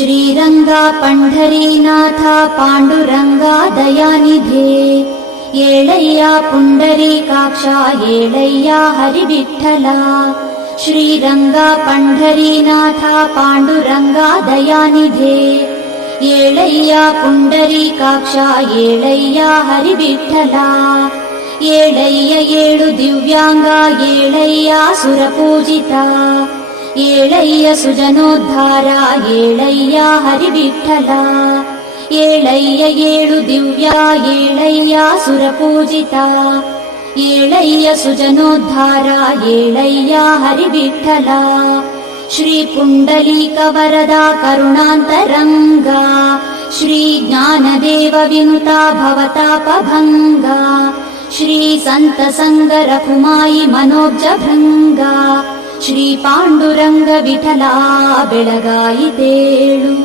ಶ್ರೀರಂಗ ಪಂಢರೀನಾಥ ಪಾಂಡುರಂಗ ದಯಾನಿಧೇ ಏಳಯ್ಯ ಪುಂಡರೀಕಾಕ್ಷ ಏಳಯ್ಯ ಹರಿವಿಠಲ. ಶ್ರೀರಂಗ ಪಂಢರೀನಾಥ ಪಾಂಡುರಂಗ ದಯಾನಿಧೇ ಏಳಯ್ಯ ಪುಂಡರೀಕಾಕ್ಷ ಏಳಯ್ಯ ಹರಿವಿಠಲ. ಏಳಯ್ಯ ಏಳು ದಿವ್ಯಾಂಗ ಏಳಯ್ಯ ಸುರಪೂಜಿತ ಏಳಯ್ಯ ಸುಜನೋದ್ಧಾರ ಏಳಯ್ಯ ಹರಿವಿಠಲ. ಏಳಯ್ಯ ಏಳು ದಿವ್ಯ ಏಳಯ್ಯ ಸುರಪೂಜಿತ ಏಳಯ್ಯ ಸುಜನೋದ್ಧಾರ ಏಳಯ್ಯ ಹರಿವಿಠಲ. ಶ್ರೀ ಪುಂಡಲೀಕ ವರದ ಕರುಣಾಂತರಂಗ ಶ್ರೀ ಜ್ಞಾನದೇವ ವಿನುತ ಭವತಾಪಭಂಗ ಶ್ರೀ ಸಂತ ಸಂಗ ರಘುಮಾಯಿ ಮನೋಬ್ಜ ಭೃಂಗ ಶ್ರೀ ಪಾಂಡುರಂಗ ವಿಠಲ ಬೆಳಗಾಯಿತೇಳು.